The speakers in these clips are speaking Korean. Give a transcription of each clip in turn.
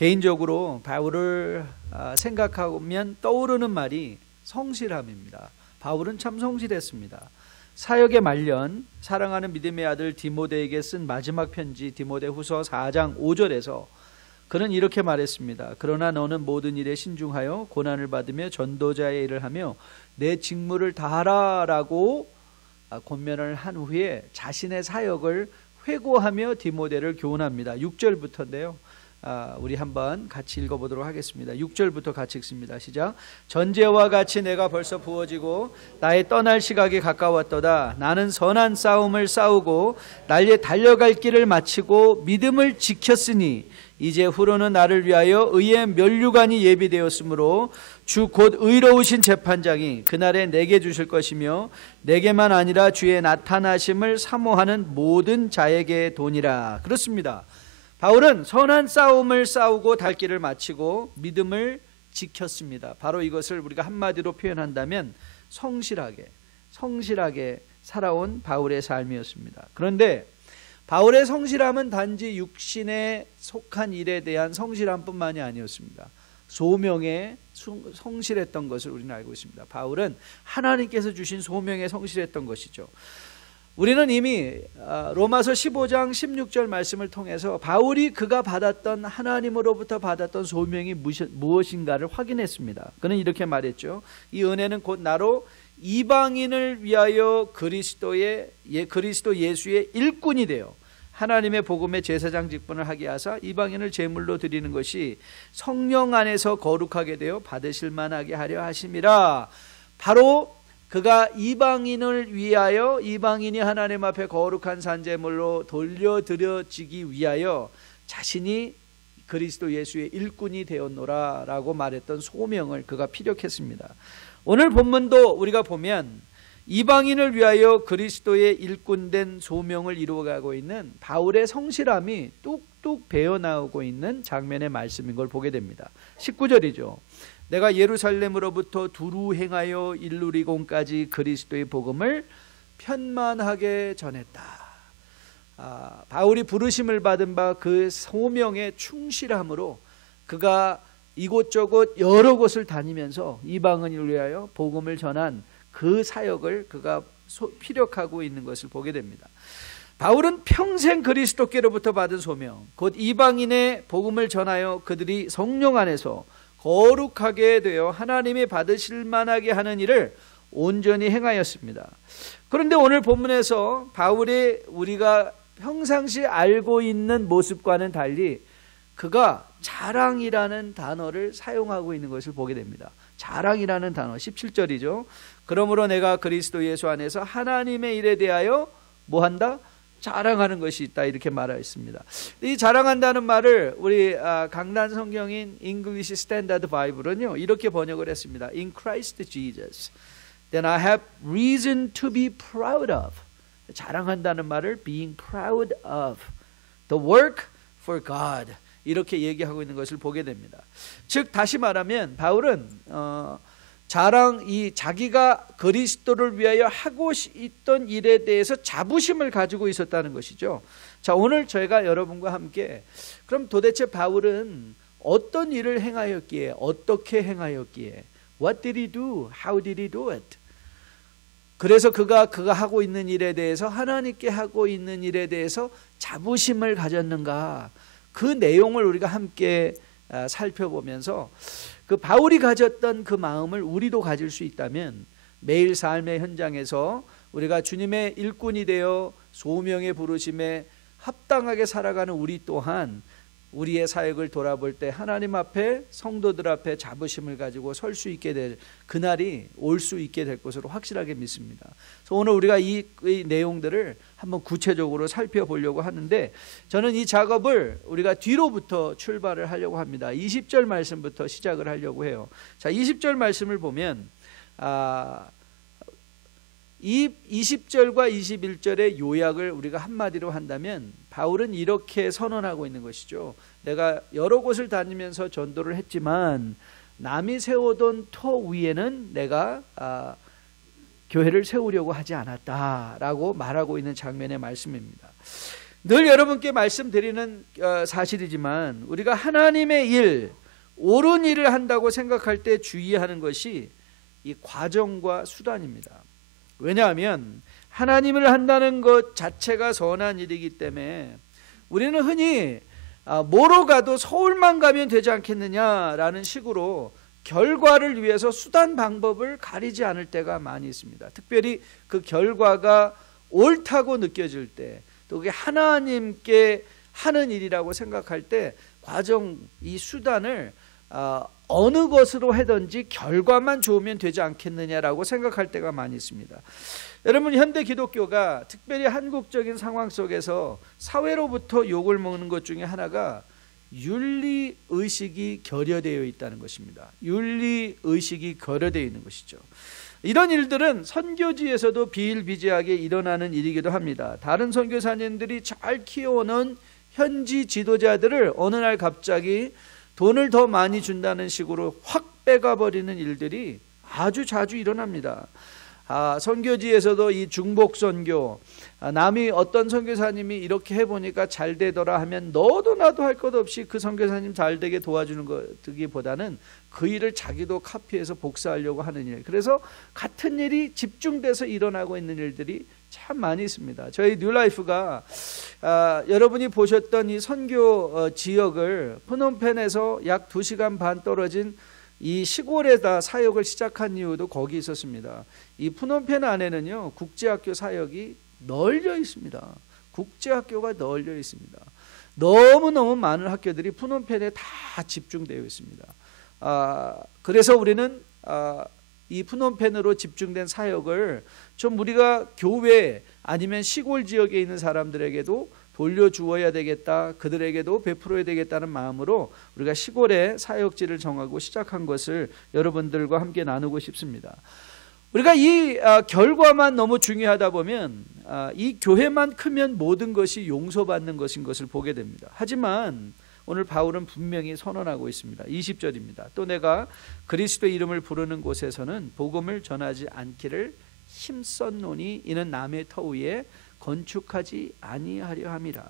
개인적으로 바울을 생각하면 떠오르는 말이 성실함입니다. 바울은 참 성실했습니다. 사역의 말년, 사랑하는 믿음의 아들 디모데에게 쓴 마지막 편지 디모데후서 4장 5절에서 그는 이렇게 말했습니다. 그러나 너는 모든 일에 신중하여 고난을 받으며 전도자의 일을 하며 내 직무를 다하라 라고 권면을 한 후에 자신의 사역을 회고하며 디모데를 교훈합니다. 6절부터인데요. 우리 한번 같이 읽어보도록 하겠습니다. 6절부터 같이 읽습니다. 시작. 전제와 같이 내가 벌써 부어지고 나의 떠날 시각이 가까웠도다. 나는 선한 싸움을 싸우고 달려갈 길을 마치고 믿음을 지켰으니 이제 후로는 나를 위하여 의의 면류관이 예비되었으므로 주 곧 의로우신 재판장이 그날에 내게 주실 것이며 내게만 아니라 주의 나타나심을 사모하는 모든 자에게 도니라. 그렇습니다. 바울은 선한 싸움을 싸우고 달 길을 마치고 믿음을 지켰습니다. 바로 이것을 우리가 한마디로 표현한다면 성실하게 살아온 바울의 삶이었습니다. 그런데 바울의 성실함은 단지 육신에 속한 일에 대한 성실함뿐만이 아니었습니다. 소명에 성실했던 것을 우리는 알고 있습니다. 바울은 하나님께서 주신 소명에 성실했던 것이죠. 우리는 이미 로마서 15장 16절 말씀을 통해서 바울이 그가 받았던 하나님으로부터 받았던 소명이 무엇인가를 확인했습니다. 그는 이렇게 말했죠. 이 은혜는 곧 나로 이방인을 위하여 그리스도 예수의 일꾼이 되어 하나님의 복음의 제사장 직분을 하게 하사 이방인을 제물로 드리는 것이 성령 안에서 거룩하게 되어 받으실 만하게 하려 하심이라. 바로 그가 이방인을 위하여 이방인이 하나님 앞에 거룩한 산제물로 돌려드려지기 위하여 자신이 그리스도 예수의 일꾼이 되었노라 라고 말했던 소명을 그가 피력했습니다. 오늘 본문도 우리가 보면 이방인을 위하여 그리스도의 일꾼된 소명을 이루어가고 있는 바울의 성실함이 뚝뚝 배어나오고 있는 장면의 말씀인 걸 보게 됩니다. 19절이죠. 내가 예루살렘으로부터 두루 행하여 일루리곤까지 그리스도의 복음을 편만하게 전했다. 바울이 부르심을 받은 바 그 소명에 충실함으로 그가 이곳저곳 여러 곳을 다니면서 이방인을 위하여 복음을 전한 그 사역을 그가 피력하고 있는 것을 보게 됩니다. 바울은 평생 그리스도께로부터 받은 소명, 곧 이방인의 복음을 전하여 그들이 성령 안에서 거룩하게 되어 하나님이 받으실 만하게 하는 일을 온전히 행하였습니다. 그런데 오늘 본문에서 바울이 우리가 평상시 알고 있는 모습과는 달리 그가 자랑이라는 단어를 사용하고 있는 것을 보게 됩니다. 자랑이라는 단어 17절이죠. 그러므로 내가 그리스도 예수 안에서 하나님의 일에 대하여 뭐한다? 자랑하는 것이 있다 이렇게 말하였습니다. 이 자랑한다는 말을 우리 강단 성경인 English Standard Bible은요 이렇게 번역을 했습니다. In Christ Jesus, then I have reason to be proud of. 자랑한다는 말을 being proud of the work for God 이렇게 얘기하고 있는 것을 보게 됩니다. 즉 다시 말하면 바울은 자기가 그리스도를 위하여 하고 있던 일에 대해서 자부심을 가지고 있었다는 것이죠. 자, 오늘 저희가 여러분과 함께 그럼 도대체 바울은 어떤 일을 행하였기에 어떻게 행하였기에 What did he do? How did he do it? 그래서 그가 하고 있는 일에 대해서 하나님께 하고 있는 일에 대해서 자부심을 가졌는가? 그 내용을 우리가 함께 살펴보면서 그 바울이 가졌던 그 마음을 우리도 가질 수 있다면 매일 삶의 현장에서 우리가 주님의 일꾼이 되어 소명의 부르심에 합당하게 살아가는 우리 또한 우리의 사역을 돌아볼 때 하나님 앞에 성도들 앞에 자부심을 가지고 설 수 있게 될 그날이 올 수 있게 될 것으로 확실하게 믿습니다. 그래서 오늘 우리가 이 내용들을 한번 구체적으로 살펴보려고 하는데 저는 이 작업을 우리가 뒤로부터 출발을 하려고 합니다. 20절 말씀부터 시작을 하려고 해요. 자, 20절 말씀을 보면 이 20절과 21절의 요약을 우리가 한마디로 한다면 바울은 이렇게 선언하고 있는 것이죠. 내가 여러 곳을 다니면서 전도를 했지만 남이 세우던 터 위에는 내가 교회를 세우려고 하지 않았다라고 말하고 있는 장면의 말씀입니다. 늘 여러분께 말씀드리는 사실이지만 우리가 하나님의 일, 옳은 일을 한다고 생각할 때 주의하는 것이 이 과정과 수단입니다. 왜냐하면 하나님을 한다는 것 자체가 선한 일이기 때문에 우리는 흔히 뭐로 가도 서울만 가면 되지 않겠느냐라는 식으로 결과를 위해서 수단 방법을 가리지 않을 때가 많이 있습니다. 특별히 그 결과가 옳다고 느껴질 때, 또 그게 하나님께 하는 일이라고 생각할 때 과정, 이 수단을 어느 것으로 하든지 결과만 좋으면 되지 않겠느냐라고 생각할 때가 많이 있습니다. 여러분, 현대 기독교가 특별히 한국적인 상황 속에서 사회로부터 욕을 먹는 것 중에 하나가 윤리의식이 결여되어 있다는 것입니다. 윤리의식이 결여되어 있는 것이죠. 이런 일들은 선교지에서도 비일비재하게 일어나는 일이기도 합니다. 다른 선교사님들이 잘 키워놓은 현지 지도자들을 어느 날 갑자기 돈을 더 많이 준다는 식으로 확 빼가버리는 일들이 아주 자주 일어납니다. 선교지에서도 이 중복 선교, 남이 어떤 선교사님이 이렇게 해보니까 잘 되더라 하면 너도 나도 할 것 없이 그 선교사님 잘 되게 도와주는 것보다는 그 일을 자기도 카피해서 복사하려고 하는 일, 그래서 같은 일이 집중돼서 일어나고 있는 일들이 참 많이 있습니다. 저희 뉴라이프가 여러분이 보셨던 이 선교 지역을 프놈펜에서 약 2시간 반 떨어진 이 시골에다 사역을 시작한 이유도 거기 있었습니다. 이 프놈펜 안에는요, 국제학교 사역이 널려 있습니다. 국제학교가 널려 있습니다. 너무너무 많은 학교들이 프놈펜에 다 집중되어 있습니다. 그래서 우리는 이 프놈펜으로 집중된 사역을 좀 우리가 교회 아니면 시골 지역에 있는 사람들에게도 돌려주어야 되겠다, 그들에게도 베풀어야 되겠다는 마음으로 우리가 시골에 사역지를 정하고 시작한 것을 여러분들과 함께 나누고 싶습니다. 우리가 이 결과만 너무 중요하다 보면 이 교회만 크면 모든 것이 용서받는 것인 것을 보게 됩니다. 하지만 오늘 바울은 분명히 선언하고 있습니다. 20절입니다. 또 내가 그리스도의 이름을 부르는 곳에서는 복음을 전하지 않기를 힘썼노니 이는 남의 터 위에 건축하지 아니하려 함이라.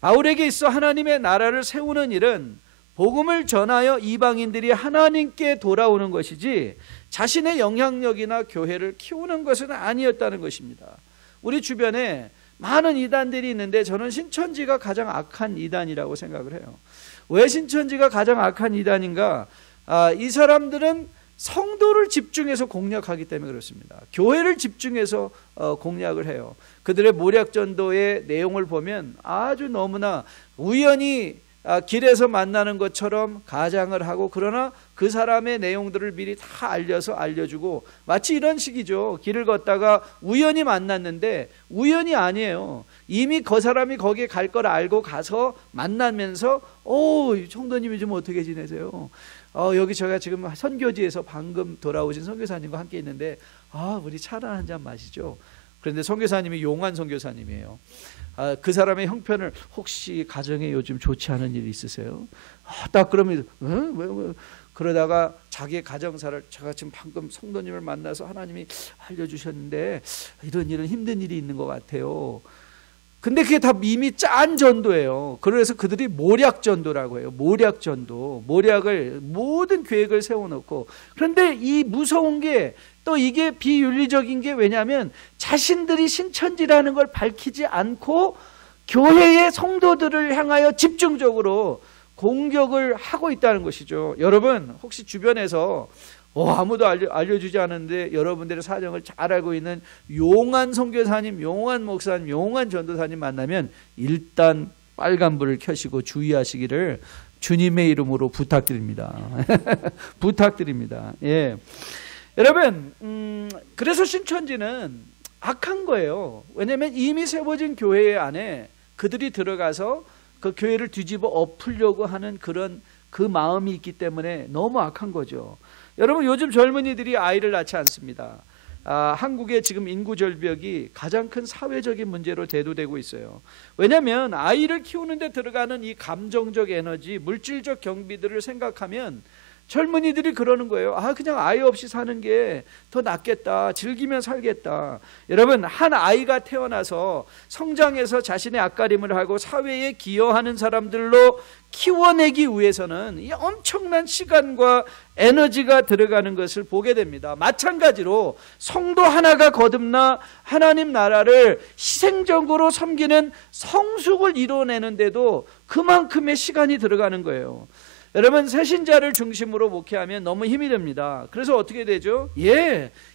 바울에게 있어 하나님의 나라를 세우는 일은 복음을 전하여 이방인들이 하나님께 돌아오는 것이지 자신의 영향력이나 교회를 키우는 것은 아니었다는 것입니다. 우리 주변에 많은 이단들이 있는데 저는 신천지가 가장 악한 이단이라고 생각을 해요. 왜 신천지가 가장 악한 이단인가? 이 사람들은 성도를 집중해서 공략하기 때문에 그렇습니다. 교회를 집중해서 공략을 해요. 그들의 모략전도의 내용을 보면 아주 너무나 우연히 길에서 만나는 것처럼 가장을 하고, 그러나 그 사람의 내용들을 미리 다 알려주고, 마치 이런 식이죠. 길을 걷다가 우연히 만났는데 우연이 아니에요. 이미 그 사람이 거기에 갈 걸 알고 가서 만나면서 청도님이 좀 어떻게 지내세요? 여기 제가 지금 선교지에서 방금 돌아오신 선교사님과 함께 있는데 우리 차나 한잔 마시죠. 그런데 선교사님이 용한 선교사님이에요. 그 사람의 형편을, 혹시 가정에 요즘 좋지 않은 일이 있으세요? 딱 그러면 왜? 그러다가 자기의 가정사를, 제가 지금 방금 성도님을 만나서 하나님이 알려주셨는데 이런 일은 힘든 일이 있는 것 같아요. 근데 그게 다 이미 짠 전도예요. 그래서 그들이 모략전도라고 해요. 모략전도. 모략을, 모든 계획을 세워놓고. 그런데 이 무서운 게, 또 이게 비윤리적인 게 왜냐하면 자신들이 신천지라는 걸 밝히지 않고 교회의 성도들을 향하여 집중적으로 공격을 하고 있다는 것이죠. 여러분, 혹시 주변에서 아무도 알려주지 않았는데 여러분들의 사정을 잘 알고 있는 용한 선교사님, 용한 목사님, 용한 전도사님 만나면 일단 빨간불을 켜시고 주의하시기를 주님의 이름으로 부탁드립니다. 부탁드립니다. 예. 여러분, 그래서 신천지는 악한 거예요. 왜냐하면 이미 세워진 교회 안에 그들이 들어가서 그 교회를 뒤집어 엎으려고 하는 그런 그 마음이 있기 때문에 너무 악한 거죠. 여러분, 요즘 젊은이들이 아이를 낳지 않습니다. 한국의 지금 인구 절벽이 가장 큰 사회적인 문제로 대두되고 있어요. 왜냐하면 아이를 키우는 데 들어가는 이 감정적 에너지, 물질적 경비들을 생각하면 젊은이들이 그러는 거예요. 그냥 아이 없이 사는 게 더 낫겠다. 즐기며 살겠다. 여러분, 한 아이가 태어나서 성장해서 자신의 앞가림을 하고 사회에 기여하는 사람들로 키워내기 위해서는 이 엄청난 시간과 에너지가 들어가는 것을 보게 됩니다. 마찬가지로 성도 하나가 거듭나 하나님 나라를 희생적으로 섬기는 성숙을 이뤄내는데도 그만큼의 시간이 들어가는 거예요. 여러분, 새신자를 중심으로 목회하면 너무 힘이 듭니다. 그래서 어떻게 되죠?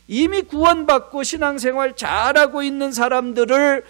이미 구원받고 신앙생활 잘하고 있는 사람들을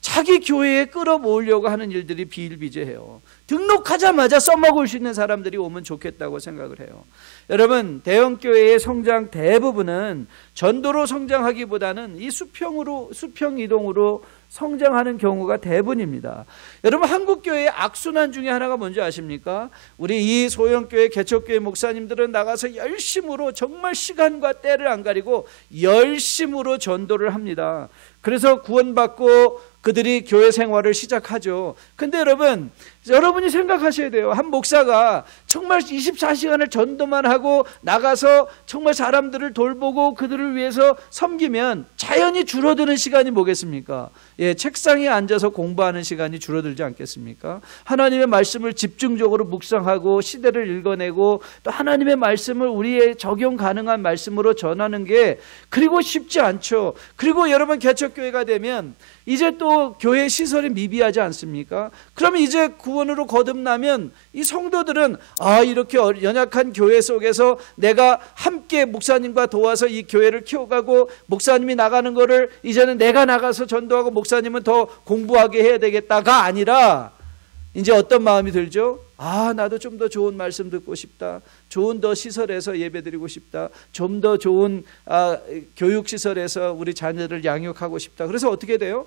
자기 교회에 끌어모으려고 하는 일들이 비일비재해요. 등록하자마자 써먹을 수 있는 사람들이 오면 좋겠다고 생각을 해요. 여러분, 대형교회의 성장 대부분은 전도로 성장하기보다는 이 수평 이동으로 성장하는 경우가 대부분입니다. 여러분, 한국교회의 악순환 중에 하나가 뭔지 아십니까? 우리 이 소형교회 개척교회 목사님들은 나가서 열심으로, 정말 시간과 때를 안 가리고 열심으로 전도를 합니다. 그래서 구원받고 그들이 교회 생활을 시작하죠. 근데 여러분이 생각하셔야 돼요. 한 목사가 정말 24시간을 전도만 하고 나가서 정말 사람들을 돌보고 그들을 위해서 섬기면 자연히 줄어드는 시간이 뭐겠습니까? 책상에 앉아서 공부하는 시간이 줄어들지 않겠습니까? 하나님의 말씀을 집중적으로 묵상하고 시대를 읽어내고 또 하나님의 말씀을 우리의 적용 가능한 말씀으로 전하는 게 그리고 쉽지 않죠. 그리고 여러분, 개척교회가 되면 이제 또 교회 시설이 미비하지 않습니까? 그러면 이제 구원으로 거듭나면 이 성도들은 이렇게 연약한 교회 속에서 내가 함께 목사님과 도와서 이 교회를 키워가고 목사님이 나가는 거를 이제는 내가 나가서 전도하고 목사님은 더 공부하게 해야 되겠다가 아니라 이제 어떤 마음이 들죠? 나도 좀 더 좋은 말씀 듣고 싶다. 좋은 더 시설에서 예배드리고 싶다. 좀 더 좋은 교육시설에서 우리 자녀를 양육하고 싶다. 그래서 어떻게 돼요?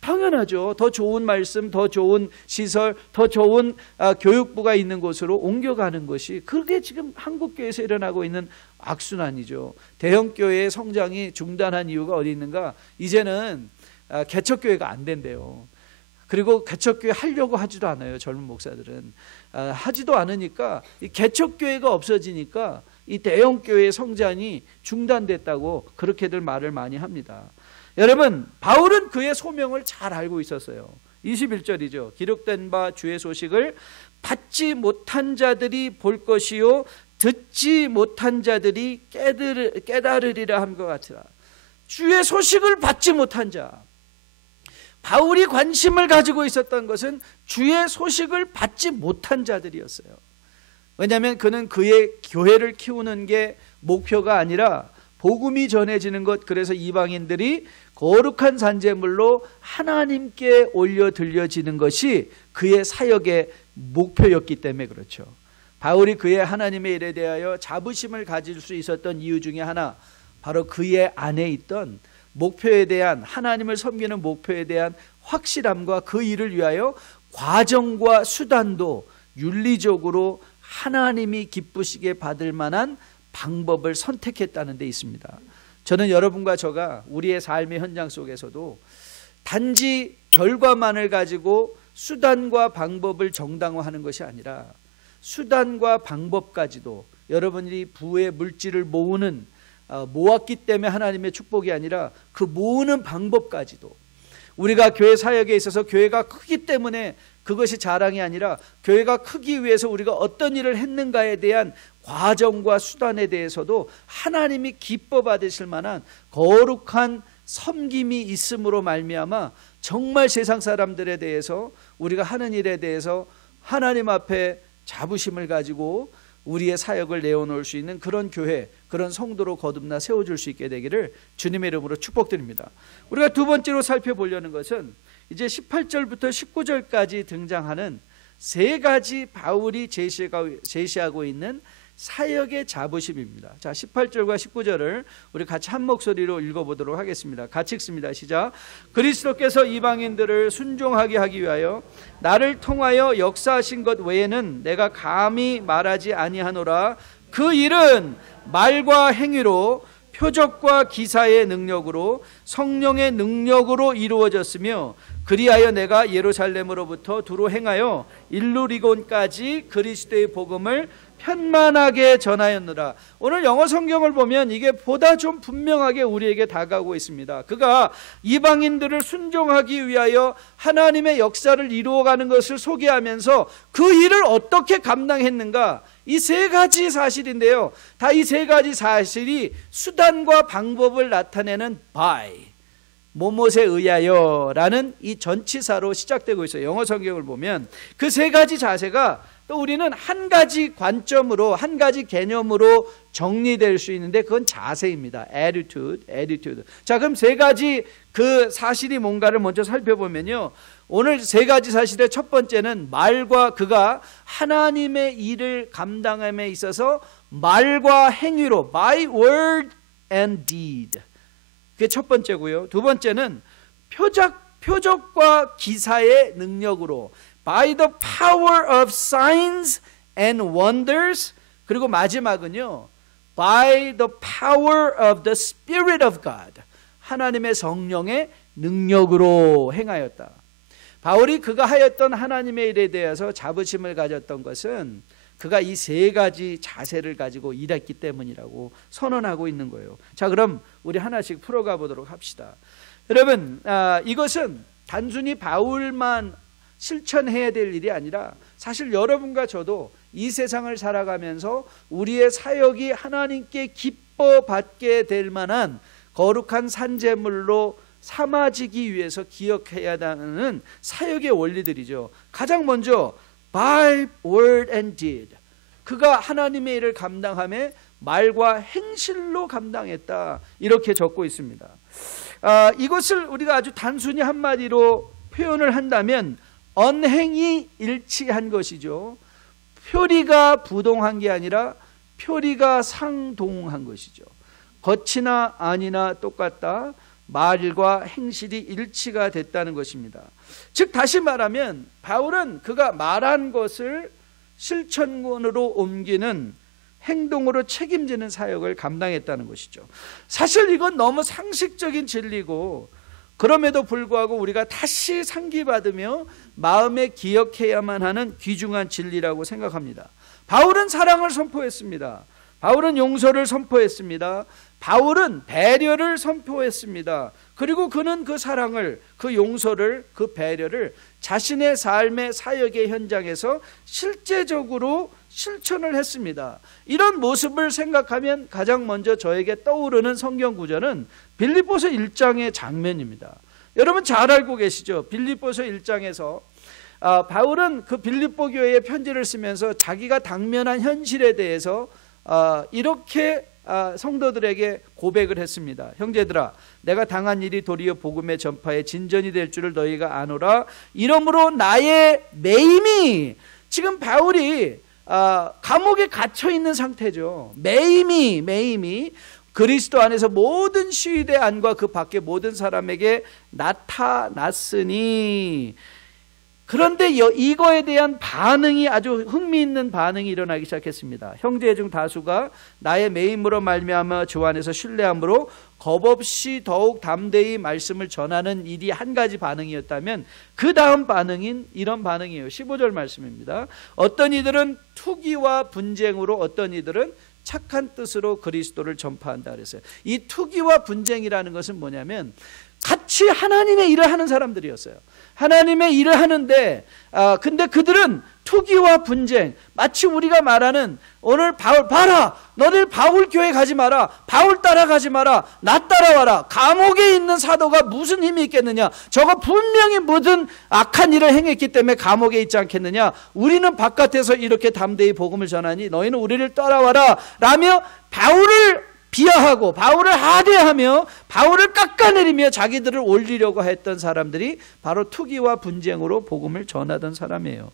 당연하죠. 더 좋은 말씀, 더 좋은 시설, 더 좋은 교육부가 있는 곳으로 옮겨가는 것이, 그게 지금 한국교회에서 일어나고 있는 악순환이죠. 대형교회의 성장이 중단한 이유가 어디 있는가? 이제는 개척교회가 안 된대요. 그리고 개척교회 하려고 하지도 않아요. 젊은 목사들은 하지도 않으니까, 이 개척교회가 없어지니까 이 대형교회의 성장이 중단됐다고 그렇게들 말을 많이 합니다. 여러분, 바울은 그의 소명을 잘 알고 있었어요. 21절이죠. 기록된 바 주의 소식을 받지 못한 자들이 볼 것이요 듣지 못한 자들이 깨달으리라 함과 같으라. 주의 소식을 받지 못한 자, 바울이 관심을 가지고 있었던 것은 주의 소식을 받지 못한 자들이었어요. 왜냐하면 그는 그의 교회를 키우는 게 목표가 아니라 복음이 전해지는 것, 그래서 이방인들이 거룩한 산제물로 하나님께 올려 들려지는 것이 그의 사역의 목표였기 때문에 그렇죠. 바울이 그의 하나님의 일에 대하여 자부심을 가질 수 있었던 이유 중에 하나, 바로 그의 안에 있던 목표에 대한, 하나님을 섬기는 목표에 대한 확실함과 그 일을 위하여 과정과 수단도 윤리적으로 하나님이 기쁘시게 받을 만한 방법을 선택했다는 데 있습니다. 저는 여러분과 저가 우리의 삶의 현장 속에서도 단지 결과만을 가지고 수단과 방법을 정당화하는 것이 아니라 수단과 방법까지도, 여러분이 부의 물질을 모았기 때문에 하나님의 축복이 아니라 그 모으는 방법까지도, 우리가 교회 사역에 있어서 교회가 크기 때문에 그것이 자랑이 아니라 교회가 크기 위해서 우리가 어떤 일을 했는가에 대한 과정과 수단에 대해서도 하나님이 기뻐 받으실 만한 거룩한 섬김이 있음으로 말미암아 정말 세상 사람들에 대해서, 우리가 하는 일에 대해서 하나님 앞에 자부심을 가지고 우리의 사역을 내어놓을 수 있는 그런 교회, 그런 성도로 거듭나 세워줄 수 있게 되기를 주님의 이름으로 축복드립니다. 우리가 두 번째로 살펴보려는 것은 이제 18절부터 19절까지 등장하는 세 가지 바울이 제시하고 있는 사역의 자부심입니다. 자, 18절과 19절을 우리 같이 한 목소리로 읽어보도록 하겠습니다. 같이 읽습니다. 시작. 그리스도께서 이방인들을 순종하게 하기 위하여 나를 통하여 역사하신 것 외에는 내가 감히 말하지 아니하노라. 그 일은 말과 행위로 표적과 기사의 능력으로 성령의 능력으로 이루어졌으며 그리하여 내가 예루살렘으로부터 두루 행하여 일루리곤까지 그리스도의 복음을 편만하게 전하였느라. 오늘 영어 성경을 보면 이게 보다 좀 분명하게 우리에게 다가오고 있습니다. 그가 이방인들을 순종하기 위하여 하나님의 역사를 이루어가는 것을 소개하면서 그 일을 어떻게 감당했는가, 이 세 가지 사실인데요, 다 이 세 가지 사실이 수단과 방법을 나타내는 by, 뭐뭇에 의하여 라는 이 전치사로 시작되고 있어요. 영어 성경을 보면 그 세 가지 자세가 또 우리는 한 가지 관점으로, 한 가지 개념으로 정리될 수 있는데 그건 자세입니다. attitude. 자, 그럼 세 가지 그 사실이 뭔가를 먼저 살펴보면요, 오늘 세 가지 사실의 첫 번째는 말과, 그가 하나님의 일을 감당함에 있어서 말과 행위로, by word and deed, 그게 첫 번째고요. 두 번째는 표적과 기사의 능력으로, by the power of signs and wonders. 그리고 마지막은요, by the power of the Spirit of God, 하나님의 성령의 능력으로 행하였다. 바울이 그가 하였던 하나님의 일에 대해서 자부심을 가졌던 것은 그가 이 세 가지 자세를 가지고 일했기 때문이라고 선언하고 있는 거예요. 자, 그럼 우리 하나씩 풀어가 보도록 합시다. 여러분, 이것은 단순히 바울만 실천해야 될 일이 아니라 사실 여러분과 저도 이 세상을 살아가면서 우리의 사역이 하나님께 기뻐 받게 될 만한 거룩한 산제물로 삼아지기 위해서 기억해야 하는 사역의 원리들이죠. 가장 먼저 by word and deed, 그가 하나님의 일을 감당함에 말과 행실로 감당했다, 이렇게 적고 있습니다. 이것을 우리가 아주 단순히 한마디로 표현을 한다면 언행이 일치한 것이죠. 표리가 부동한 게 아니라 표리가 상동한 것이죠. 겉이나 안이나 똑같다, 말과 행실이 일치가 됐다는 것입니다. 즉 다시 말하면 바울은 그가 말한 것을 실천으로 옮기는 행동으로 책임지는 사역을 감당했다는 것이죠. 사실 이건 너무 상식적인 진리고, 그럼에도 불구하고 우리가 다시 상기받으며 마음에 기억해야만 하는 귀중한 진리라고 생각합니다. 바울은 사랑을 선포했습니다. 바울은 용서를 선포했습니다. 바울은 배려를 선포했습니다. 그리고 그는 그 사랑을, 그 용서를, 그 배려를 자신의 삶의 사역의 현장에서 실제적으로 실천을 했습니다. 이런 모습을 생각하면 가장 먼저 저에게 떠오르는 성경 구절은 빌립보서 1장의 장면입니다. 여러분 잘 알고 계시죠? 빌립보서 1장에서 바울은 그 빌립보 교회에 편지를 쓰면서 자기가 당면한 현실에 대해서 이렇게 성도들에게 고백을 했습니다. 형제들아, 내가 당한 일이 도리어 복음의 전파에 진전이 될 줄을 너희가 아노라. 이러므로 나의 매임이, 지금 바울이 감옥에 gat혀 있는 상태죠. 매임이 그리스도 안에서 모든 시위대 안과 그 밖에 모든 사람에게 나타났으니. 그런데 이거에 대한 반응이, 아주 흥미있는 반응이 일어나기 시작했습니다. 형제 중 다수가 나의 매임으로 말미암아 주 안에서 신뢰함으로 겁없이 더욱 담대히 말씀을 전하는 일이 한 가지 반응이었다면, 그 다음 반응인 이런 반응이에요. 15절 말씀입니다. 어떤 이들은 투기와 분쟁으로, 어떤 이들은 착한 뜻으로 그리스도를 전파한다 그랬어요. 이 투기와 분쟁이라는 것은 뭐냐면 같이 하나님의 일을 하는 사람들이었어요. 하나님의 일을 하는데 근데 그들은 투기와 분쟁, 마치 우리가 말하는 오늘 바울 봐라, 너들 바울 교회 가지 마라, 바울 따라가지 마라, 나 따라와라. 감옥에 있는 사도가 무슨 힘이 있겠느냐, 저거 분명히 무슨 악한 일을 행했기 때문에 감옥에 있지 않겠느냐, 우리는 바깥에서 이렇게 담대히 복음을 전하니 너희는 우리를 따라와라 라며 바울을 비하하고 바울을 하대하며 바울을 깎아내리며 자기들을 올리려고 했던 사람들이 바로 투기와 분쟁으로 복음을 전하던 사람이에요.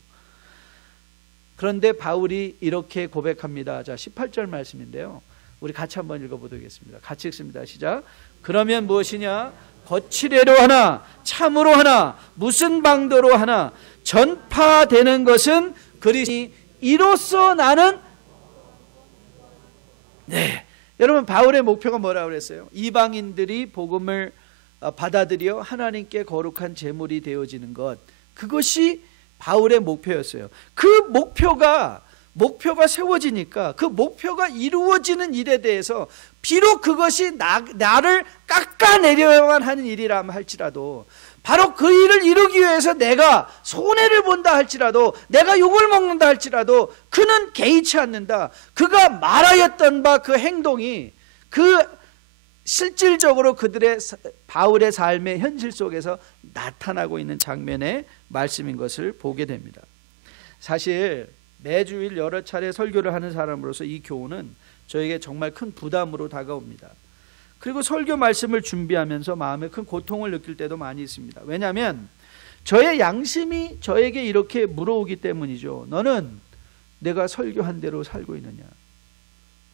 그런데 바울이 이렇게 고백합니다. 자, 18절 말씀인데요, 우리 같이 한번 읽어보도록 하겠습니다. 같이 읽습니다. 시작. 그러면 무엇이냐, 거칠애로 하나 참으로 하나 무슨 방도로 하나 전파되는 것은 그리스도니, 이로써 나는 여러분, 바울의 목표가 뭐라고 그랬어요? 이방인들이 복음을 받아들여 하나님께 거룩한 제물이 되어지는 것, 그것이 바울의 목표였어요. 그 목표가 세워지니까 그 목표가 이루어지는 일에 대해서 비록 그것이 나를 깎아내려야만 하는 일이라면 할지라도, 바로 그 일을 이루기 위해서 내가 손해를 본다 할지라도, 내가 욕을 먹는다 할지라도 그는 개의치 않는다. 그가 말하였던 바 그 행동이 실질적으로 바울의 삶의 현실 속에서 나타나고 있는 장면의 말씀인 것을 보게 됩니다. 사실 매주일 여러 차례 설교를 하는 사람으로서 이 교훈은 저에게 정말 큰 부담으로 다가옵니다. 그리고 설교 말씀을 준비하면서 마음에 큰 고통을 느낄 때도 많이 있습니다. 왜냐하면 저의 양심이 저에게 이렇게 물어오기 때문이죠. 너는 내가 설교한 대로 살고 있느냐?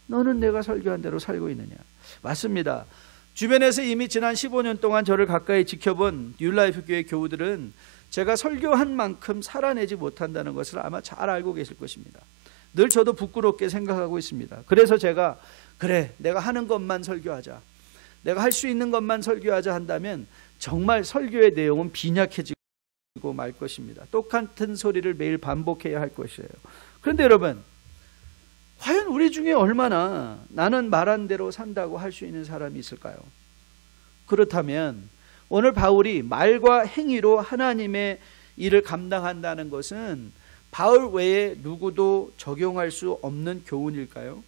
너는 내가 설교한 대로 살고 있느냐? 맞습니다. 주변에서 이미 지난 15년 동안 저를 가까이 지켜본 뉴라이프 교회 교우들은 제가 설교한 만큼 살아내지 못한다는 것을 아마 잘 알고 계실 것입니다. 늘 저도 부끄럽게 생각하고 있습니다. 그래서 제가 내가 하는 것만 설교하자, 내가 할 수 있는 것만 설교하자 한다면 정말 설교의 내용은 빈약해지고 말 것입니다. 똑같은 소리를 매일 반복해야 할 것이에요. 그런데 여러분, 과연 우리 중에 얼마나 나는 말한 대로 산다고 할 수 있는 사람이 있을까요? 그렇다면 오늘 바울이 말과 행위로 하나님의 일을 감당한다는 것은 바울 외에 누구도 적용할 수 없는 교훈일까요?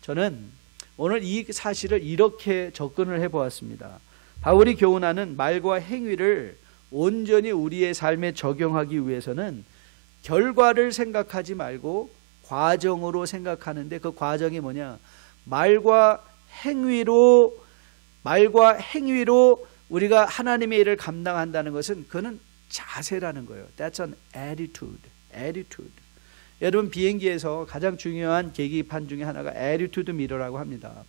저는 오늘 이 사실을 이렇게 접근을 해보았습니다. 바울이 교훈하는 말과 행위를 온전히 우리의 삶에 적용하기 위해서는 결과를 생각하지 말고 과정으로 생각하는데, 그 과정이 뭐냐? 말과 행위로 우리가 하나님의 일을 감당한다는 것은 그는 자세라는 거예요. That's an attitude. 여러분, 비행기에서 가장 중요한 계기판 중에 하나가 attitude mirror라고 합니다.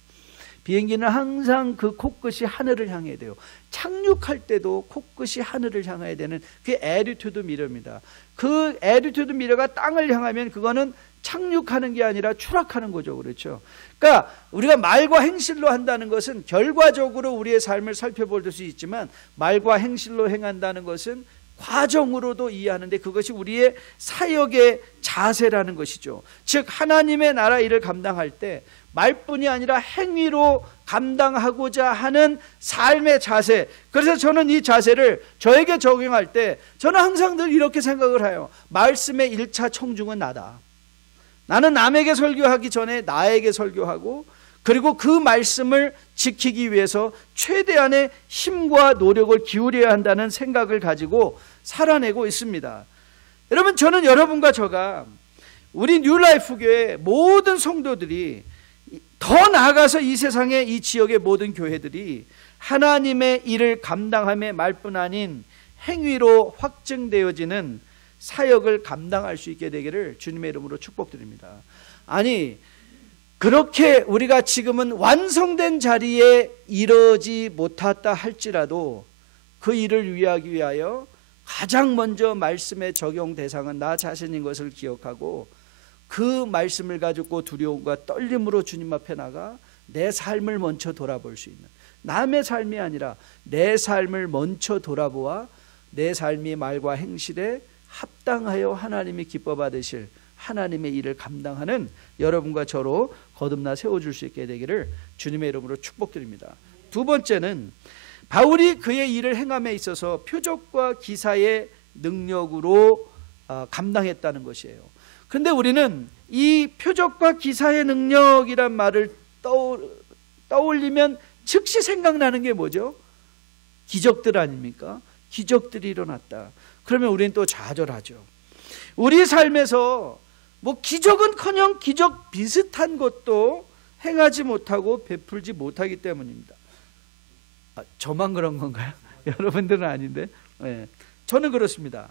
비행기는 항상 그 코끝이 하늘을 향해야 돼요. 착륙할 때도 코끝이 하늘을 향해야 되는 그게 attitude mirror입니다. 그 attitude mirror가 땅을 향하면 그거는 착륙하는 게 아니라 추락하는 거죠. 그렇죠? 그러니까 우리가 말과 행실로 한다는 것은 결과적으로 우리의 삶을 살펴볼 수 있지만, 말과 행실로 행한다는 것은 과정으로도 이해하는데 그것이 우리의 사역의 자세라는 것이죠. 즉 하나님의 나라 일을 감당할 때 말뿐이 아니라 행위로 감당하고자 하는 삶의 자세. 그래서 저는 이 자세를 저에게 적용할 때 저는 항상 늘 이렇게 생각을 해요. 말씀의 1차 청중은 나다. 나는 남에게 설교하기 전에 나에게 설교하고, 그리고 그 말씀을 지키기 위해서 최대한의 힘과 노력을 기울여야 한다는 생각을 가지고 살아내고 있습니다. 여러분, 저는 여러분과 저가, 우리 뉴라이프 교회 모든 성도들이, 더 나아가서 이 세상의 이 지역의 모든 교회들이 하나님의 일을 감당함의 말뿐 아닌 행위로 확증되어지는 사역을 감당할 수 있게 되기를 주님의 이름으로 축복드립니다. 아니, 그렇게 우리가 지금은 완성된 자리에 이르지 못했다 할지라도 그 일을 위하기 위하여 가장 먼저 말씀의 적용 대상은 나 자신인 것을 기억하고, 그 말씀을 가지고 두려움과 떨림으로 주님 앞에 나가 내 삶을 먼저 돌아볼 수 있는, 남의 삶이 아니라 내 삶을 먼저 돌아보아 내 삶이 말과 행실에 합당하여 하나님이 기뻐 받으실 하나님의 일을 감당하는 여러분과 저로 거듭나 세워줄 수 있게 되기를 주님의 이름으로 축복드립니다. 두 번째는 바울이 그의 일을 행함에 있어서 표적과 기사의 능력으로 감당했다는 것이에요. 그런데 우리는 이 표적과 기사의 능력이란 말을 떠올리면 즉시 생각나는 게 뭐죠? 기적들 아닙니까? 기적들이 일어났다. 그러면 우리는 또 좌절하죠. 우리 삶에서 기적은커녕 기적 비슷한 것도 행하지 못하고 베풀지 못하기 때문입니다. 저만 그런 건가요? 여러분들은 아닌데. 네. 저는 그렇습니다.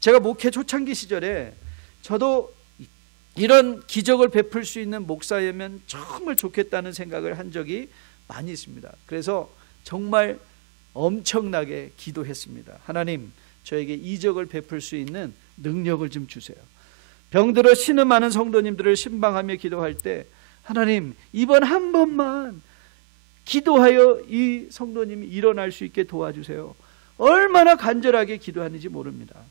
제가 목회 초창기 시절에 저도 이런 기적을 베풀 수 있는 목사이면 정말 좋겠다는 생각을 한 적이 많이 있습니다. 그래서 정말 엄청나게 기도했습니다. 하나님, 저에게 이적을 베풀 수 있는 능력을 좀 주세요. 병들어 신음하는 성도님들을 신방하며 기도할 때 하나님, 이번 한 번만 기도하여 이 성도님이 일어날 수 있게 도와주세요. 얼마나 간절하게 기도하는지 모릅니다.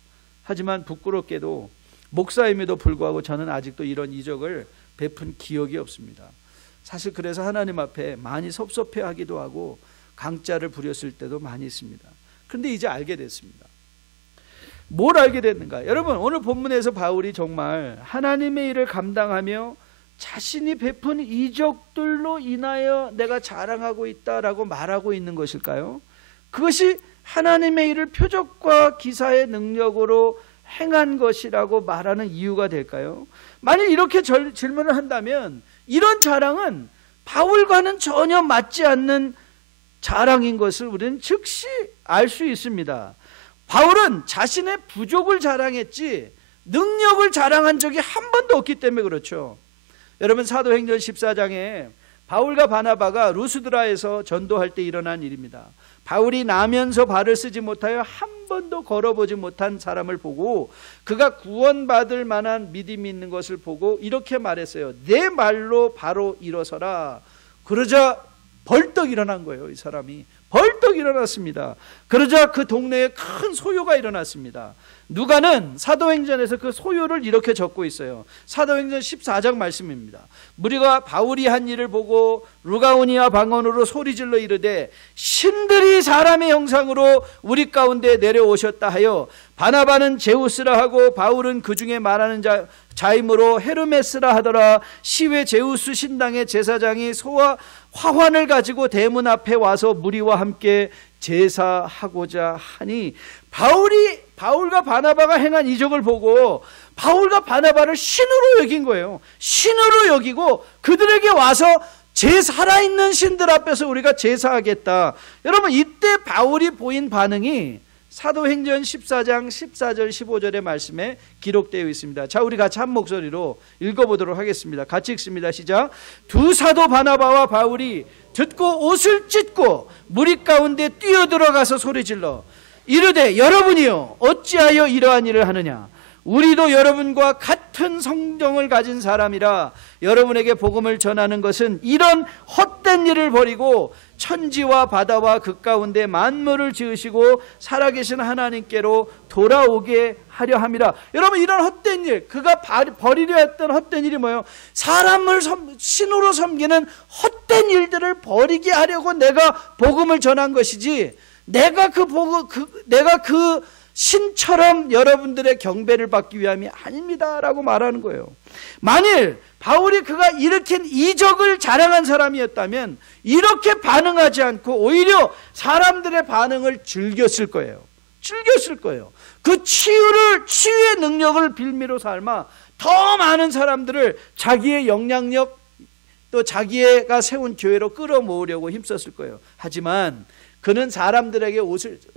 하지만 부끄럽게도 목사임에도 불구하고 저는 아직도 이런 이적을 베푼 기억이 없습니다. 사실 그래서 하나님 앞에 많이 섭섭해하기도 하고 강짜를 부렸을 때도 많이 있습니다. 그런데 이제 알게 됐습니다. 뭘 알게 됐는가? 여러분, 오늘 본문에서 바울이 정말 하나님의 일을 감당하며 자신이 베푼 이적들로 인하여 내가 자랑하고 있다라고 말하고 있는 것일까요? 그것이 하나님의 일을 표적과 기사의 능력으로 행한 것이라고 말하는 이유가 될까요? 만일 이렇게 질문을 한다면 이런 자랑은 바울과는 전혀 맞지 않는 자랑인 것을 우리는 즉시 알 수 있습니다. 바울은 자신의 부족을 자랑했지 능력을 자랑한 적이 한 번도 없기 때문에 그렇죠. 여러분, 사도행전 14장에 바울과 바나바가 루스드라에서 전도할 때 일어난 일입니다. 바울이 나면서 발을 쓰지 못하여 한 번도 걸어보지 못한 사람을 보고 그가 구원받을 만한 믿음이 있는 것을 보고 이렇게 말했어요. 내 말로 바로 일어서라. 그러자 벌떡 일어난 거예요. 이 사람이 벌떡 일어났습니다. 그러자 그 동네에 큰 소요가 일어났습니다. 누가는 사도행전에서 그 소요를 이렇게 적고 있어요. 사도행전 14장 말씀입니다. 무리가 바울이 한 일을 보고 루가오니아 방언으로 소리질러 이르되 신들이 사람의 형상으로 우리 가운데 내려오셨다 하여 바나바는 제우스라 하고 바울은 그 중에 말하는 자이므로 헤르메스라 하더라. 시외 제우스 신당의 제사장이 소와 화환을 가지고 대문 앞에 와서 무리와 함께 제사하고자 하니 바울과 바나바가 행한 이적을 보고 바울과 바나바를 신으로 여긴 거예요. 신으로 여기고 그들에게 와서 살아있는 신들 앞에서 우리가 제사하겠다. 여러분, 이때 바울이 보인 반응이 사도행전 14장 14절 15절의 말씀에 기록되어 있습니다. 자, 우리 같이 한 목소리로 읽어보도록 하겠습니다. 같이 읽습니다. 시작. 두 사도 바나바와 바울이 듣고 옷을 찢고 무리 가운데 뛰어들어가서 소리질러 이르되 여러분이요 어찌하여 이러한 일을 하느냐? 우리도 여러분과 같은 성정을 가진 사람이라 여러분에게 복음을 전하는 것은 이런 헛된 일을 버리고 천지와 바다와 그 가운데 만물을 지으시고 살아계신 하나님께로 돌아오게 하려 함이라. 여러분, 이런 헛된 일, 그가 버리려 했던 헛된 일이 뭐예요? 사람을 신으로 섬기는 헛된 일들을 버리게 하려고 내가 복음을 전한 것이지 내가 그 신처럼 여러분들의 경배를 받기 위함이 아닙니다라고 말하는 거예요. 만일 바울이 그가 일으킨 이적을 자랑한 사람이었다면 이렇게 반응하지 않고 오히려 사람들의 반응을 즐겼을 거예요. 그 치유의 능력을 빌미로 삼아 더 많은 사람들을 자기의 영향력 또 자기가 세운 교회로 끌어모으려고 힘썼을 거예요. 하지만 그는 사람들에게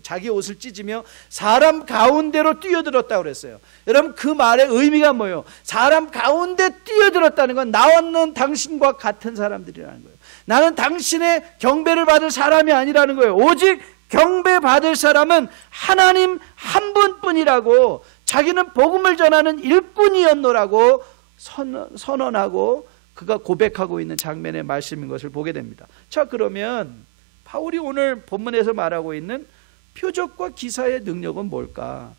자기 옷을 찢으며 사람 가운데로 뛰어들었다고 그랬어요. 여러분, 그 말의 의미가 뭐예요? 사람 가운데 뛰어들었다는 건 나는 당신과 같은 사람들이라는 거예요. 나는 당신의 경배를 받을 사람이 아니라는 거예요. 오직 경배받을 사람은 하나님 한 분뿐이라고 자기는 복음을 전하는 일꾼이었노라고 선언하고 그가 고백하고 있는 장면의 말씀인 것을 보게 됩니다. 자, 그러면 바울이 오늘 본문에서 말하고 있는 표적과 기사의 능력은 뭘까?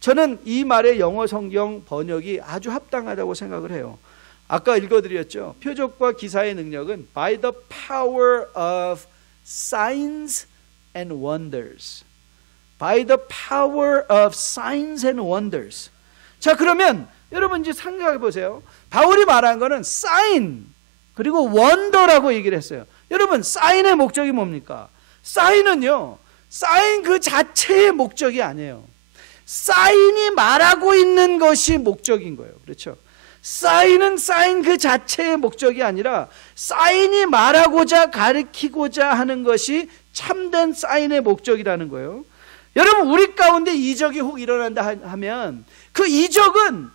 저는 이 말의 영어 성경 번역이 아주 합당하다고 생각을 해요. 아까 읽어드렸죠. 표적과 기사의 능력은 by the power of signs and wonders. By the power of signs and wonders. 자, 그러면 여러분 이제 생각해 보세요. 바울이 말한 거는 sign 그리고 wonder라고 얘기를 했어요. 여러분, 사인의 목적이 뭡니까? 사인은요, 사인 그 자체의 목적이 아니에요. 사인이 말하고 있는 것이 목적인 거예요. 그렇죠? 사인은 사인 그 자체의 목적이 아니라 사인이 말하고자 가르치고자 하는 것이 참된 사인의 목적이라는 거예요. 여러분, 우리 가운데 이적이 혹 일어난다 하면 그 이적은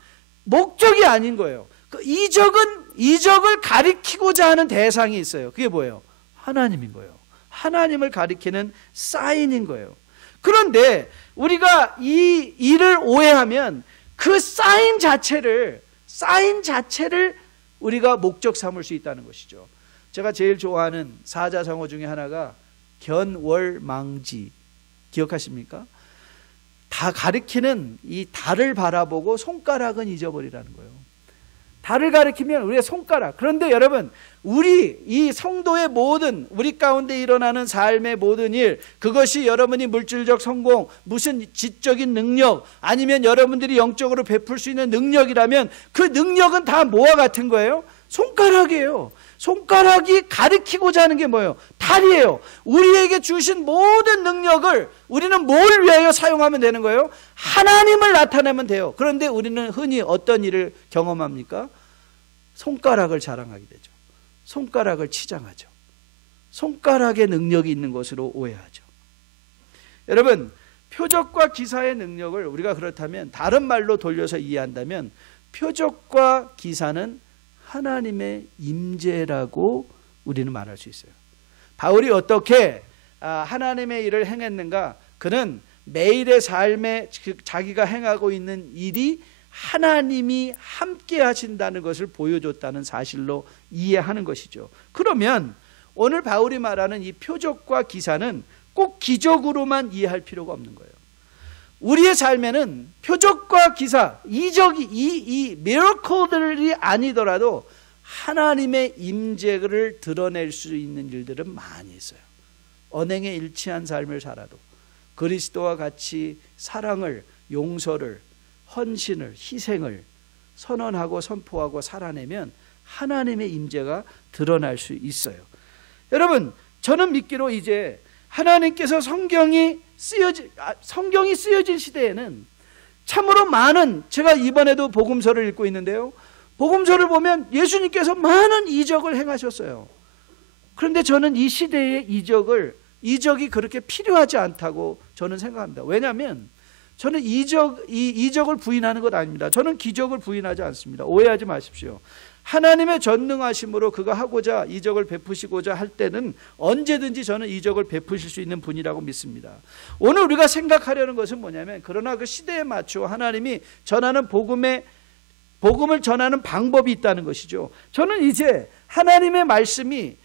목적이 아닌 거예요. 그 이적을 가리키고자 하는 대상이 있어요. 그게 뭐예요? 하나님인 거예요. 하나님을 가리키는 사인인 거예요. 그런데 우리가 이 일을 오해하면 그 사인 자체를 우리가 목적 삼을 수 있다는 것이죠. 제가 제일 좋아하는 사자성어 중에 하나가 견월망지, 기억하십니까? 다 가리키는 이 달을 바라보고 손가락은 잊어버리라는 거예요. 달을 가리키면 우리의 손가락. 그런데 여러분, 우리 이 성도의 모든, 우리 가운데 일어나는 삶의 모든 일, 그것이 여러분이 물질적 성공, 무슨 지적인 능력, 아니면 여러분들이 영적으로 베풀 수 있는 능력이라면 그 능력은 다 뭐와 같은 거예요? 손가락이에요. 손가락이 가리키고자 하는 게 뭐예요? 달이에요. 우리에게 주신 모든 능력을 우리는 뭘 위하여 사용하면 되는 거예요? 하나님을 나타내면 돼요. 그런데 우리는 흔히 어떤 일을 경험합니까? 손가락을 자랑하게 되죠. 손가락을 치장하죠. 손가락의 능력이 있는 것으로 오해하죠. 여러분, 표적과 기사의 능력을 우리가 그렇다면 다른 말로 돌려서 이해한다면 표적과 기사는 하나님의 임재라고 우리는 말할 수 있어요. 바울이 어떻게 하나님의 일을 행했는가? 그는 매일의 삶에 자기가 행하고 있는 일이 하나님이 함께 하신다는 것을 보여줬다는 사실로 이해하는 것이죠. 그러면 오늘 바울이 말하는 이 표적과 기사는 꼭 기적으로만 이해할 필요가 없는 거예요. 우리의 삶에는 표적과 기사, 이적이 이 미러클들이 아니더라도 하나님의 임재를 드러낼 수 있는 일들은 많이 있어요. 언행에 일치한 삶을 살아도 그리스도와 같이 사랑을, 용서를, 헌신을, 희생을 선언하고 선포하고 살아내면 하나님의 임재가 드러날 수 있어요. 여러분, 저는 믿기로 이제 하나님께서 성경이 쓰여진 시대에는 참으로 많은, 제가 이번에도 복음서를 읽고 있는데요, 복음서를 보면 예수님께서 많은 이적을 행하셨어요. 그런데 저는 이 시대의 이적이 그렇게 필요하지 않다고 저는 생각합니다. 왜냐하면 저는 이적을 부인하는 것 아닙니다. 저는 기적을 부인하지 않습니다. 오해하지 마십시오. 하나님의 전능하심으로 그가 하고자 이적을 베푸시고자 할 때는 언제든지 저는 이적을 베푸실 수 있는 분이라고 믿습니다. 오늘 우리가 생각하려는 것은 뭐냐면, 그러나 그 시대에 맞춰 하나님이 전하는 복음을 전하는 방법이 있다는 것이죠. 저는 이제 하나님의 말씀이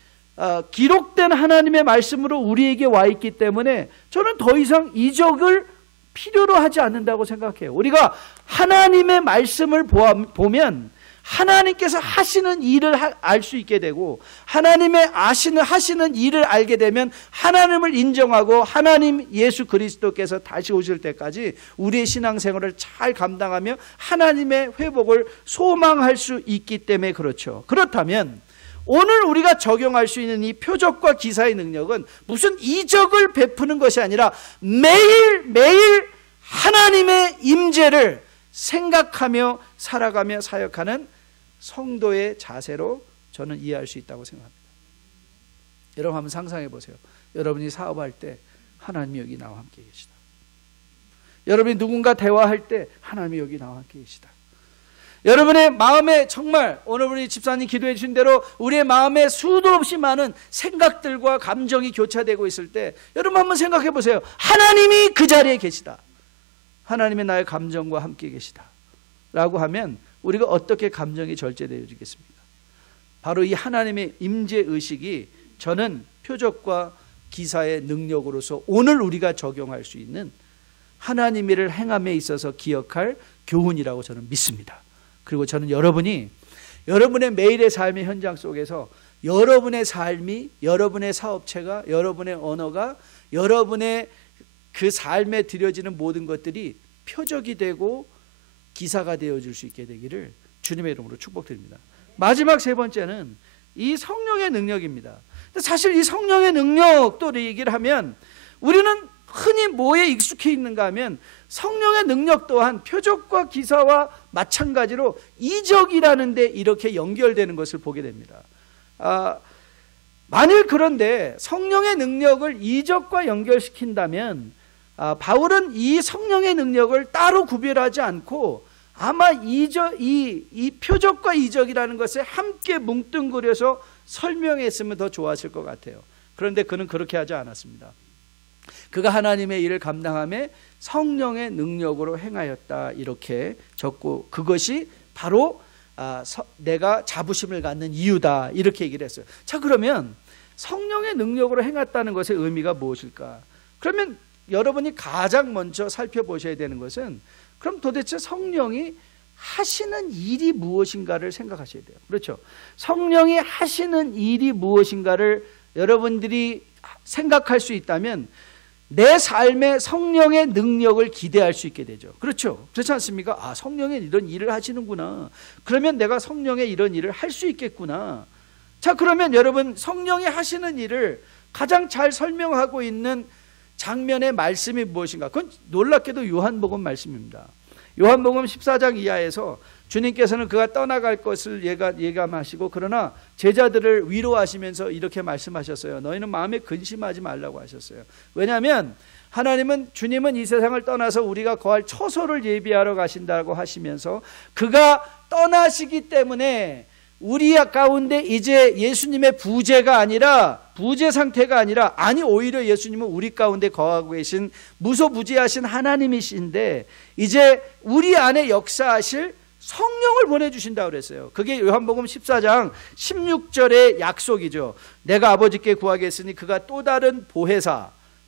기록된 하나님의 말씀으로 우리에게 와 있기 때문에 저는 더 이상 이적을 필요로 하지 않는다고 생각해요. 우리가 하나님의 말씀을 보면 하나님께서 하시는 일을 알 수 있게 되고, 하나님의 하시는 일을 알게 되면 하나님을 인정하고 하나님 예수 그리스도께서 다시 오실 때까지 우리의 신앙생활을 잘 감당하며 하나님의 회복을 소망할 수 있기 때문에 그렇죠. 그렇다면 오늘 우리가 적용할 수 있는 이 표적과 기사의 능력은 무슨 이적을 베푸는 것이 아니라 매일매일 하나님의 임재를 생각하며 살아가며 사역하는 성도의 자세로 저는 이해할 수 있다고 생각합니다. 여러분 한번 상상해 보세요. 여러분이 사업할 때 하나님이 여기 나와 함께 계시다. 여러분이 누군가 대화할 때 하나님이 여기 나와 함께 계시다. 여러분의 마음에 정말 오늘 우리 집사님 기도해 주신 대로 우리의 마음에 수도 없이 많은 생각들과 감정이 교차되고 있을 때 여러분 한번 생각해 보세요. 하나님이 그 자리에 계시다. 하나님이 나의 감정과 함께 계시다 라고 하면 우리가 어떻게 감정이 절제되어지겠습니까? 바로 이 하나님의 임재의식이 저는 표적과 기사의 능력으로서 오늘 우리가 적용할 수 있는 하나님의 일을 행함에 있어서 기억할 교훈이라고 저는 믿습니다. 그리고 저는 여러분이 여러분의 매일의 삶의 현장 속에서 여러분의 삶이, 여러분의 사업체가, 여러분의 언어가, 여러분의 그 삶에 드려지는 모든 것들이 표적이 되고 기사가 되어줄 수 있게 되기를 주님의 이름으로 축복드립니다. 마지막 세 번째는 이 성령의 능력입니다. 사실 이 성령의 능력도 얘기를 하면 우리는 흔히 뭐에 익숙해 있는가 하면 성령의 능력 또한 표적과 기사와 마찬가지로 이적이라는 데 이렇게 연결되는 것을 보게 됩니다. 만일 그런데 성령의 능력을 이적과 연결시킨다면 바울은 이 성령의 능력을 따로 구별하지 않고 아마 이 표적과 이적이라는 것을 함께 뭉뚱그려서 설명했으면 더 좋았을 것 같아요. 그런데 그는 그렇게 하지 않았습니다. 그가 하나님의 일을 감당함에 성령의 능력으로 행하였다 이렇게 적고, 그것이 바로 내가 자부심을 갖는 이유다, 이렇게 얘기를 했어요. 자, 그러면 성령의 능력으로 행했다는 것의 의미가 무엇일까? 그러면 여러분이 가장 먼저 살펴보셔야 되는 것은, 그럼 도대체 성령이 하시는 일이 무엇인가를 생각하셔야 돼요. 그렇죠? 성령이 하시는 일이 무엇인가를 여러분들이 생각할 수 있다면 내 삶에 성령의 능력을 기대할 수 있게 되죠. 그렇죠? 그렇지 않습니까? 성령이 이런 일을 하시는구나. 그러면 내가 성령의 이런 일을 할 수 있겠구나. 자, 그러면 여러분, 성령이 하시는 일을 가장 잘 설명하고 있는 장면의 말씀이 무엇인가? 그건 놀랍게도 요한복음 말씀입니다. 요한복음 14장 이하에서 주님께서는 그가 떠나갈 것을 예감하시고, 그러나 제자들을 위로하시면서 이렇게 말씀하셨어요. 너희는 마음에 근심하지 말라고 하셨어요. 왜냐하면 주님은 이 세상을 떠나서 우리가 거할 처소를 예비하러 가신다고 하시면서, 그가 떠나시기 때문에 우리 가운데 이제 예수님의 부재 상태가 아니라, 오히려 예수님은 우리 가운데 거하고 계신 무소부지하신 하나님이신데, 이제 우리 안에 역사하실 성령을 보내주신다고 그랬어요. 그게 요한복음 14장 16절의 약속이죠. 내가 아버지께 구하겠으니 그가 또 다른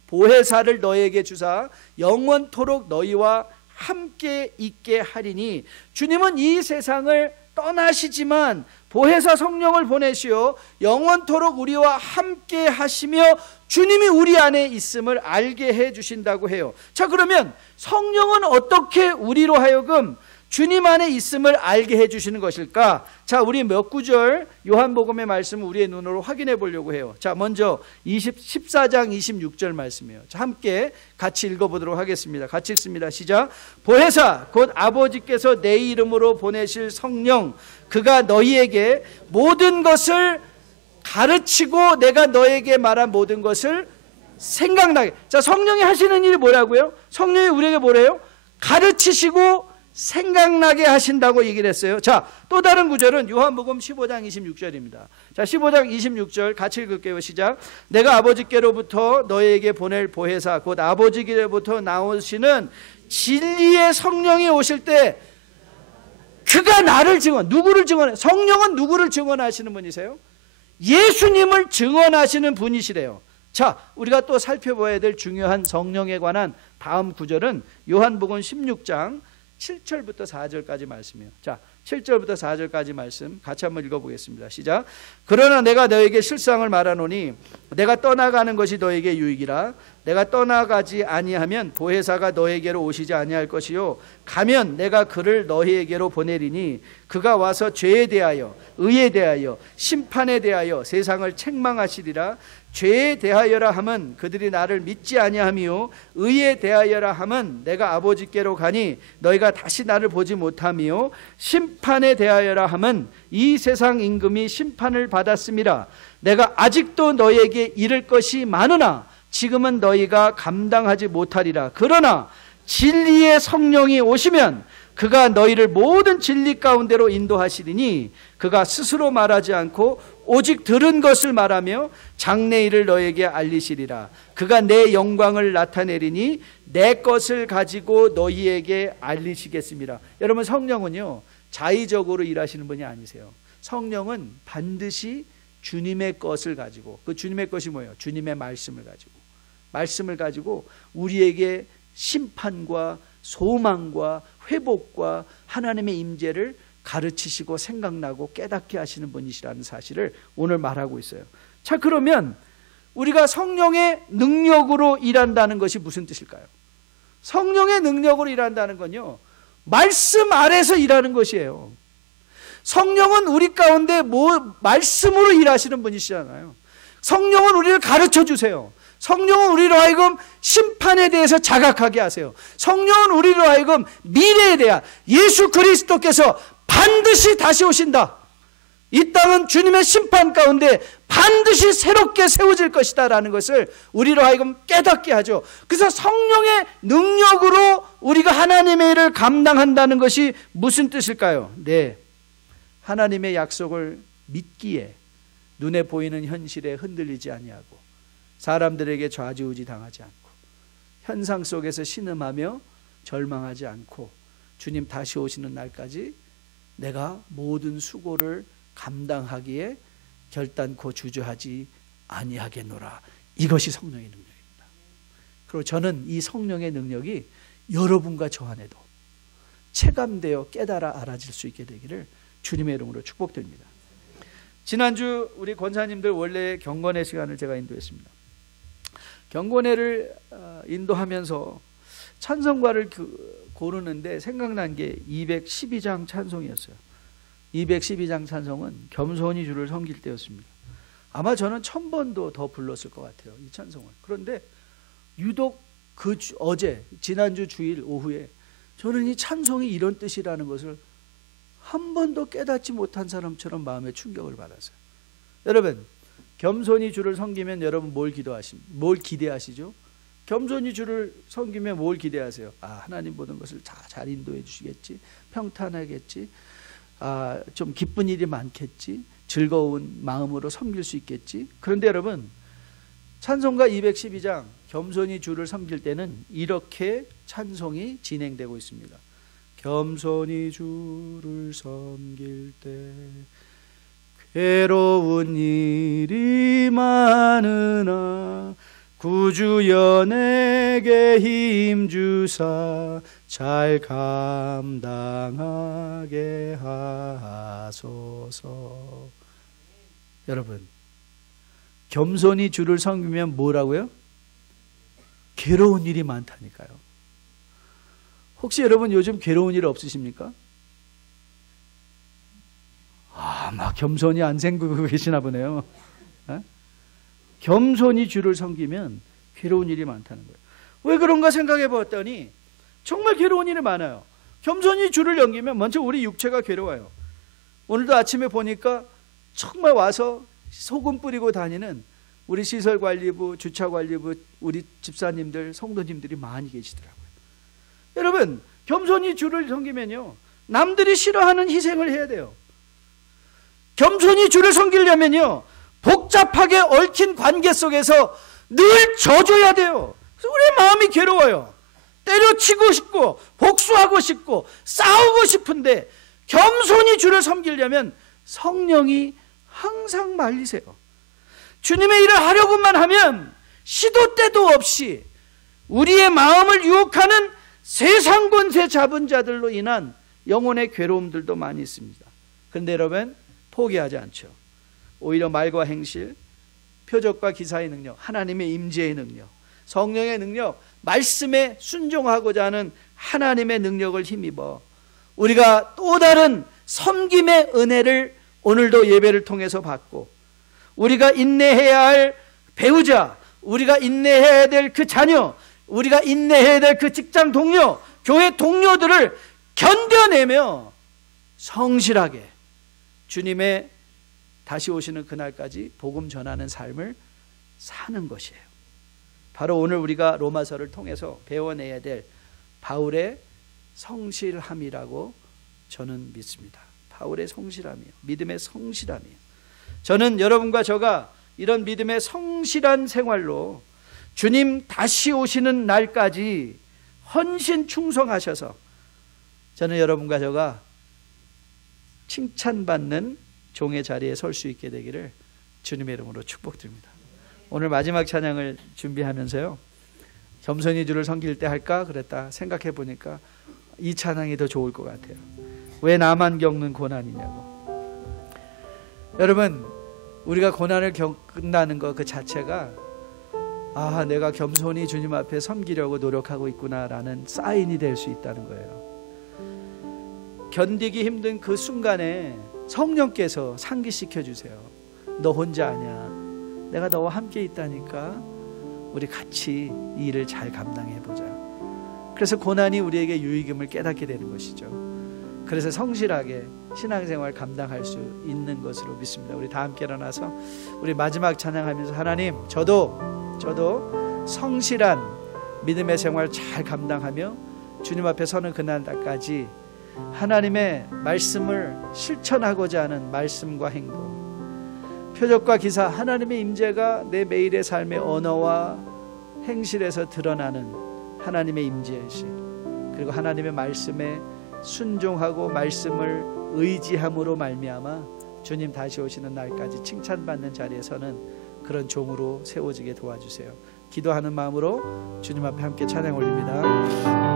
보혜사를 너희에게 주사 영원토록 너희와 함께 있게 하리니, 주님은 이 세상을 떠나시지만 보혜사 성령을 보내시어 영원토록 우리와 함께 하시며 주님이 우리 안에 있음을 알게 해 주신다고 해요. 자, 그러면 성령은 어떻게 우리로 하여금 주님 안에 있음을 알게 해주시는 것일까? 자, 우리 몇 구절 요한복음의 말씀을 우리의 눈으로 확인해 보려고 해요. 자, 먼저 14장 26절 말씀이에요. 자, 함께 같이 읽어보도록 하겠습니다. 같이 읽습니다. 시작. 보혜사 곧 아버지께서 내 이름으로 보내실 성령, 그가 너희에게 모든 것을 가르치고 내가 너에게 말한 모든 것을 생각나게. 자, 성령이 하시는 일이 뭐라고요? 성령이 우리에게 뭐래요? 가르치시고 생각나게 하신다고 얘기를 했어요. 자, 또 다른 구절은 요한복음 15장 26절입니다. 자, 15장 26절 같이 읽을게요. 시작. 내가 아버지께로부터 너희에게 보낼 보혜사 곧 아버지께로부터 나오시는 진리의 성령이 오실 때 그가 나를 누구를 증언해? 성령은 누구를 증언하시는 분이세요? 예수님을 증언하시는 분이시래요. 자, 우리가 또 살펴봐야 될 중요한 성령에 관한 다음 구절은 요한복음 16장 7절부터 4절까지 말씀이에요. 자, 7절부터 4절까지 말씀 같이 한번 읽어보겠습니다. 시작. 그러나 내가 너에게 실상을 말하노니 내가 떠나가는 것이 너에게 유익이라. 내가 떠나가지 아니하면 보혜사가 너에게로 오시지 아니할 것이요 가면 내가 그를 너희에게로 보내리니 그가 와서 죄에 대하여 의에 대하여 심판에 대하여 세상을 책망하시리라. 죄에 대하여라 함은 그들이 나를 믿지 아니하며 의에 대하여라 함은 내가 아버지께로 가니 너희가 다시 나를 보지 못하며 심판에 대하여라 함은 이 세상 임금이 심판을 받았음이라. 내가 아직도 너희에게 이를 것이 많으나 지금은 너희가 감당하지 못하리라. 그러나 진리의 성령이 오시면 그가 너희를 모든 진리 가운데로 인도하시리니 그가 스스로 말하지 않고 오직 들은 것을 말하며 장래일을 너에게 알리시리라. 그가 내 영광을 나타내리니 내 것을 가지고 너희에게 알리시겠습니다. 여러분, 성령은요 자의적으로 일하시는 분이 아니세요. 성령은 반드시 주님의 것을 가지고, 그 주님의 것이 뭐예요? 주님의 말씀을 가지고 우리에게 심판과 소망과 회복과 하나님의 임재를 가르치시고 생각나고 깨닫게 하시는 분이시라는 사실을 오늘 말하고 있어요. 자, 그러면 우리가 성령의 능력으로 일한다는 것이 무슨 뜻일까요? 성령의 능력으로 일한다는 건요 말씀 아래서 일하는 것이에요. 성령은 우리 가운데 말씀으로 일하시는 분이시잖아요. 성령은 우리를 가르쳐 주세요. 성령은 우리로 하여금 심판에 대해서 자각하게 하세요. 성령은 우리로 하여금 미래에 대한, 예수 그리스도께서 반드시 다시 오신다, 이 땅은 주님의 심판 가운데 반드시 새롭게 세워질 것이다 라는 것을 우리로 하여금 깨닫게 하죠. 그래서 성령의 능력으로 우리가 하나님의 일을 감당한다는 것이 무슨 뜻일까요? 네, 하나님의 약속을 믿기에 눈에 보이는 현실에 흔들리지 아니하고 사람들에게 좌지우지 당하지 않고 현상 속에서 신음하며 절망하지 않고 주님 다시 오시는 날까지 내가 모든 수고를 감당하기에 결단코 주저하지 아니하겠노라. 이것이 성령의 능력입니다. 그리고 저는 이 성령의 능력이 여러분과 저 안에도 체감되어 깨달아 알아질 수 있게 되기를 주님의 이름으로 축복드립니다. 지난주 우리 권사님들 원래 경건의 시간을 제가 인도했습니다. 경건회를 인도하면서 찬송가를 고르는데 생각난 게 212장 찬송이었어요. 212장 찬송은 겸손히 주를 섬길 때였습니다. 아마 저는 1000번도 더 불렀을 것 같아요, 이 찬송을. 그런데 유독 어제 지난주 주일 오후에 저는 이 찬송이 이런 뜻이라는 것을 한 번도 깨닫지 못한 사람처럼 마음에 충격을 받았어요. 여러분, 겸손히 주를 섬기면 여러분 뭘 기대하시죠? 겸손히 주를 섬기면 뭘 기대하세요? 하나님 모든 것을 잘 인도해 주시겠지, 평탄하겠지, 좀 기쁜 일이 많겠지, 즐거운 마음으로 섬길 수 있겠지. 그런데 여러분, 찬송가 212장 겸손히 주를 섬길 때는 이렇게 찬송이 진행되고 있습니다. 겸손히 주를 섬길 때 괴로운 일이 많으나 구주여 내게 힘주사 잘 감당하게 하소서. 여러분, 겸손히 주를 섬기면 뭐라고요? 괴로운 일이 많다니까요. 혹시 여러분 요즘 괴로운 일 없으십니까? 막 겸손히 안 생기고 계시나 보네요. 겸손히 주를 섬기면 괴로운 일이 많다는 거예요. 왜 그런가 생각해 봤더니 정말 괴로운 일이 많아요. 겸손히 주를 섬기면 먼저 우리 육체가 괴로워요. 오늘도 아침에 보니까 정말 와서 소금 뿌리고 다니는 우리 시설관리부, 주차관리부 우리 집사님들, 성도님들이 많이 계시더라고요. 여러분, 겸손히 주를 섬기면요, 남들이 싫어하는 희생을 해야 돼요. 겸손히 주를 섬기려면요, 복잡하게 얽힌 관계 속에서 늘 져줘야 돼요. 그래서 우리 마음이 괴로워요. 때려치고 싶고 복수하고 싶고 싸우고 싶은데 겸손히 주를 섬기려면 성령이 항상 말리세요. 주님의 일을 하려고만 하면 시도 때도 없이 우리의 마음을 유혹하는 세상 권세 잡은 자들로 인한 영혼의 괴로움들도 많이 있습니다. 그런데 여러분, 포기하지 않죠. 오히려 말과 행실, 표적과 기사의 능력, 하나님의 임재의 능력, 성령의 능력, 말씀에 순종하고자 하는 하나님의 능력을 힘입어 우리가 또 다른 섬김의 은혜를 오늘도 예배를 통해서 받고, 우리가 인내해야 할 배우자, 우리가 인내해야 될 그 자녀, 우리가 인내해야 될 그 직장 동료, 교회 동료들을 견뎌내며 성실하게 주님의 다시 오시는 그날까지 복음 전하는 삶을 사는 것이에요. 바로 오늘 우리가 로마서를 통해서 배워내야 될 바울의 성실함이라고 저는 믿습니다. 바울의 성실함이요, 믿음의 성실함이요. 저는 여러분과 저가 이런 믿음의 성실한 생활로 주님 다시 오시는 날까지 헌신 충성하셔서 저는 여러분과 저가 칭찬받는 종의 자리에 설 수 있게 되기를 주님의 이름으로 축복드립니다. 오늘 마지막 찬양을 준비하면서요, 겸손히 주를 섬길 때 할까 그랬다 생각해 보니까 이 찬양이 더 좋을 것 같아요. 왜 나만 겪는 고난이냐고. 여러분, 우리가 고난을 겪는다는 것 그 자체가 내가 겸손히 주님 앞에 섬기려고 노력하고 있구나라는 사인이 될 수 있다는 거예요. 견디기 힘든 그 순간에 성령께서 상기시켜 주세요. 너 혼자 아니야. 내가 너와 함께 있다니까. 우리 같이 이 일을 잘 감당해 보자. 그래서 고난이 우리에게 유익임을 깨닫게 되는 것이죠. 그래서 성실하게 신앙생활 감당할 수 있는 것으로 믿습니다. 우리 다 함께 일어나서 우리 마지막 찬양하면서 하나님, 저도 성실한 믿음의 생활 잘 감당하며 주님 앞에 서는 그날까지 하나님의 말씀을 실천하고자 하는 말씀과 행동, 표적과 기사, 하나님의 임재가 내 매일의 삶의 언어와 행실에서 드러나는 하나님의 임재이시, 그리고 하나님의 말씀에 순종하고 말씀을 의지함으로 말미암아 주님 다시 오시는 날까지 칭찬받는 자리에 서는 그런 종으로 세워지게 도와주세요. 기도하는 마음으로 주님 앞에 함께 찬양 올립니다.